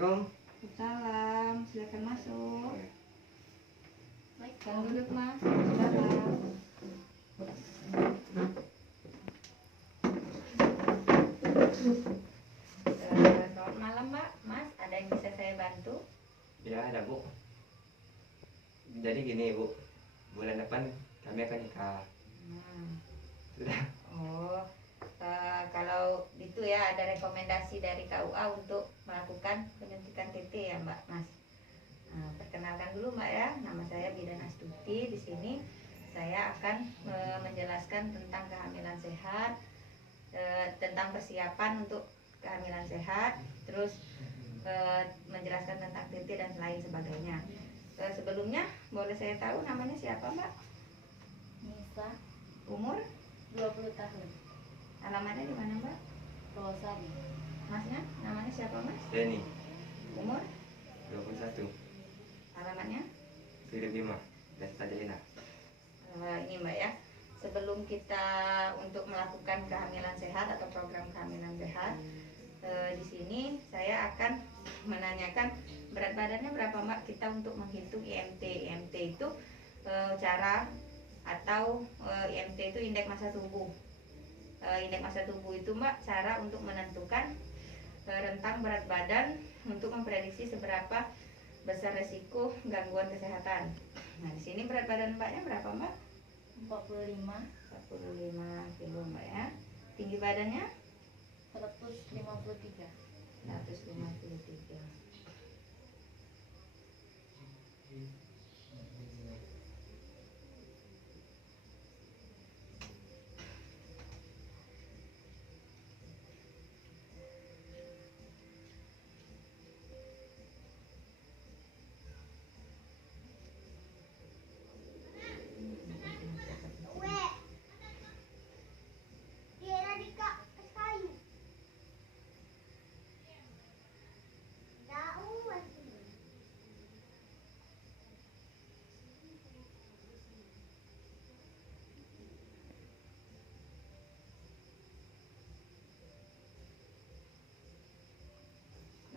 Assalamualaikum. Salam, silakan masuk. Silakan duduk mas. Salam. Selamat malam mbak, mas. Ada yang bisa saya bantu? Ya ada Bu. Jadi gini Bu, bulan depan kami akan nikah. Sudah. Oh, kalau itu ya ada rekomendasi dari KUA untuk melakukan penyuntikan TT ya mbak, mas. Perkenalkan dulu mbak ya, nama saya Bidan Astuti. Di sini saya akan menjelaskan tentang kehamilan sehat, tentang persiapan untuk kehamilan sehat, terus menjelaskan tentang TT dan lain sebagainya. Sebelumnya boleh saya tahu namanya siapa mbak? Nisa, Umur? 20 tahun. Alamatnya di mana mbak? Purwosari. Masnya namanya siapa mas? Denny, Umur? 21, Alamatnya? Philip 5, Desta Jelena. Ini mbak ya, sebelum kita untuk melakukan kehamilan sehat atau program kehamilan sehat, di sini saya akan menanyakan berat badannya berapa mbak, kita untuk menghitung IMT. IMT itu cara atau IMT itu indeks massa tubuh. Indeks massa tubuh itu mbak cara untuk menentukan rentang berat badan untuk memprediksi seberapa besar resiko gangguan kesehatan. Nah di sini berat badan mbaknya berapa mbak? 45, 45 kilo mbak ya. Tinggi badannya? 153. 153.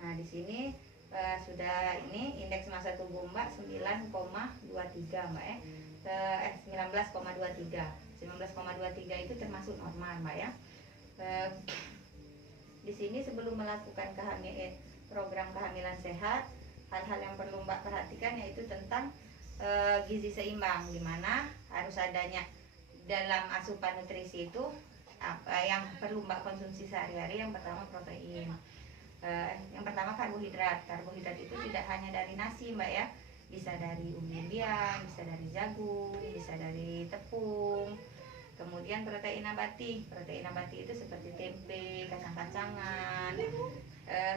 Nah di sini sudah ini indeks massa tubuh mbak 9,23 mbak ya. 19,23. 19,23 itu termasuk normal mbak ya. Di sini sebelum melakukan program kehamilan sehat, hal-hal yang perlu mbak perhatikan yaitu tentang gizi seimbang, di mana harus adanya dalam asupan nutrisi itu apa yang perlu mbak konsumsi sehari-hari. Yang pertama protein, yang pertama karbohidrat. Karbohidrat itu tidak hanya dari nasi mbak ya, bisa dari umbi-umbian, bisa dari jagung, bisa dari tepung. Kemudian protein nabati. Protein nabati itu seperti tempe, kacang-kacangan.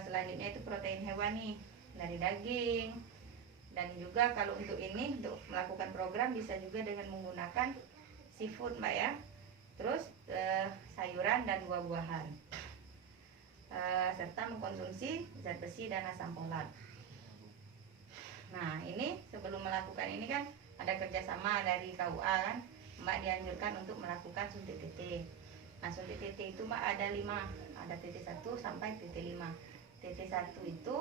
Selanjutnya itu protein hewani dari daging. Dan juga kalau untuk ini, untuk melakukan program bisa juga dengan menggunakan seafood mbak ya. Terus sayuran dan buah-buahan. Serta mengkonsumsi zat besi dan asam folat. Nah ini sebelum melakukan ini kan ada kerjasama dari KUA kan, mbak dianjurkan untuk melakukan suntik TT. Nah suntik TT itu mbak ada 5, ada TT 1 sampai TT 5. TT 1 itu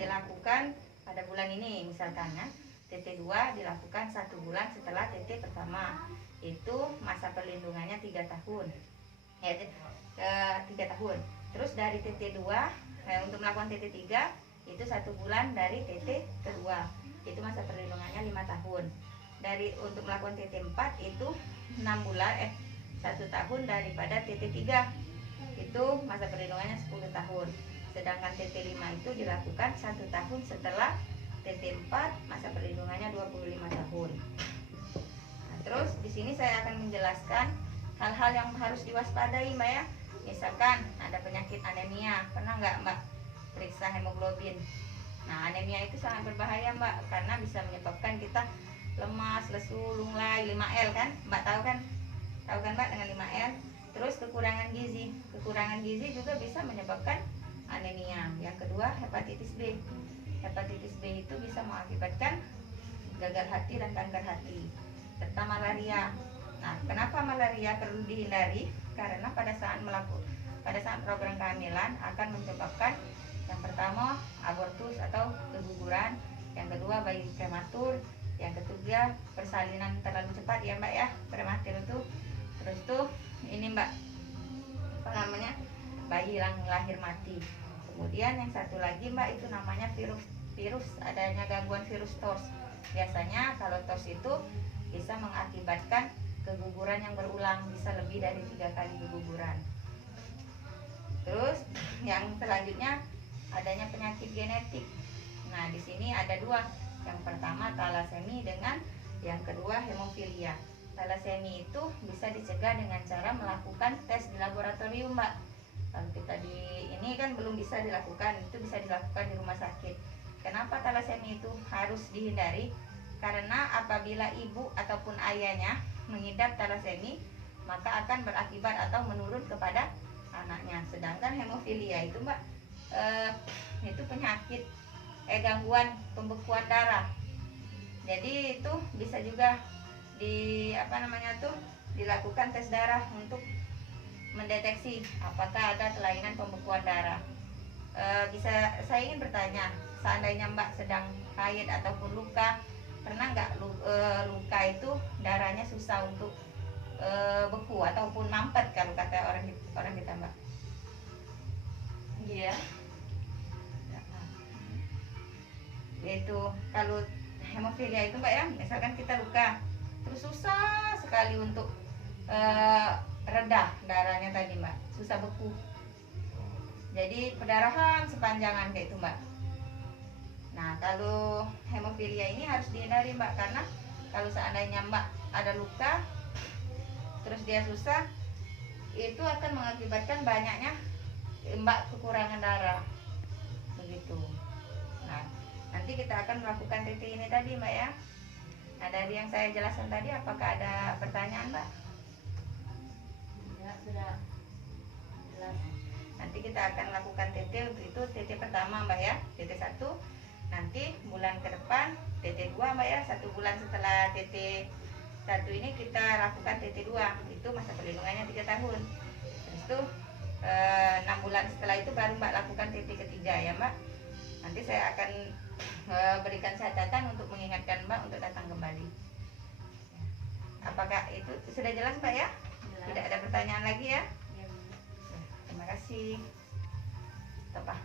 dilakukan pada bulan ini misalkan ya. TT 2 dilakukan 1 bulan setelah TT pertama. Itu masa perlindungannya 3 tahun ya, 3 tahun. Terus dari TT 2 untuk melakukan TT 3 itu 1 bulan dari TT kedua, itu masa perlindungannya 5 tahun. Dari untuk melakukan TT 4 itu 6 bulan 1 tahun daripada TT 3, itu masa perlindungannya 10 tahun. Sedangkan TT 5 itu dilakukan 1 tahun setelah TT 4, masa perlindungannya 25 tahun. Nah, terus di sini saya akan menjelaskan hal-hal yang harus diwaspadai mbak ya. Misalkan ada penyakit anemia, pernah nggak mbak periksa hemoglobin? Nah anemia itu sangat berbahaya mbak, karena bisa menyebabkan kita lemas, lesu, lunglai, 5L kan mbak tahu kan mbak dengan 5L. Terus kekurangan gizi juga bisa menyebabkan anemia. Yang kedua hepatitis B. Hepatitis B itu bisa mengakibatkan gagal hati dan kanker hati, serta malaria. Nah, kenapa malaria perlu dihindari? Karena pada saat pada saat program kehamilan akan menyebabkan yang pertama abortus atau keguguran, yang kedua bayi prematur, yang ketiga persalinan terlalu cepat ya Mbak ya, prematur itu. Terus tuh ini Mbak, apa namanya, bayi yang lahir mati. Kemudian yang satu lagi Mbak, itu namanya virus adanya gangguan virus TORS. Biasanya kalau TORS itu bisa mengakibatkan keguguran yang berulang, bisa lebih dari 3 kali keguguran. Terus yang selanjutnya adanya penyakit genetik. Nah, di sini ada 2. Yang pertama talasemi dengan yang kedua hemofilia. Talasemi itu bisa dicegah dengan cara melakukan tes di laboratorium, Mbak. Kalau kita di ini kan belum bisa dilakukan, itu bisa dilakukan di rumah sakit. Kenapa talasemi itu harus dihindari? Karena apabila ibu ataupun ayahnya mengidap talasemi, maka akan berakibat atau menurun kepada anaknya. Sedangkan hemofilia itu Mbak, itu penyakit gangguan pembekuan darah. Jadi itu bisa juga dilakukan tes darah untuk mendeteksi apakah ada kelainan pembekuan darah. Saya ingin bertanya, seandainya Mbak sedang haid ataupun luka, pernah nggak luka itu darahnya susah untuk beku ataupun mampet kalau kata orang kita Mbak? Iya. Yaitu kalau hemofilia itu Mbak ya, misalkan kita luka terus susah sekali untuk reda darahnya tadi Mbak, susah beku. Jadi perdarahan sepanjangan kayak itu Mbak. Nah, kalau hemofilia ini harus dihindari Mbak, karena kalau seandainya Mbak ada luka terus dia susah, itu akan mengakibatkan banyaknya Mbak kekurangan darah. Begitu. Nah, nanti kita akan melakukan TT ini tadi Mbak ya. Nah, dari yang saya jelaskan tadi, apakah ada pertanyaan Mbak? Ya, sudah jelas. Nanti kita akan lakukan TT untuk itu, TT pertama Mbak ya, TT 1. Nanti bulan ke depan TT 2 Mbak ya, 1 bulan setelah TT 1 ini kita lakukan TT 2. Itu masa perlindungannya 3 tahun. Terus itu 6 bulan setelah itu baru Mbak lakukan TT ketiga ya Mbak. Nanti saya akan berikan catatan untuk mengingatkan Mbak untuk datang kembali. Apakah itu sudah jelas Mbak ya? Jelas. Tidak ada pertanyaan lagi ya? Ya, Bu. Terima kasih. Stop, Pak.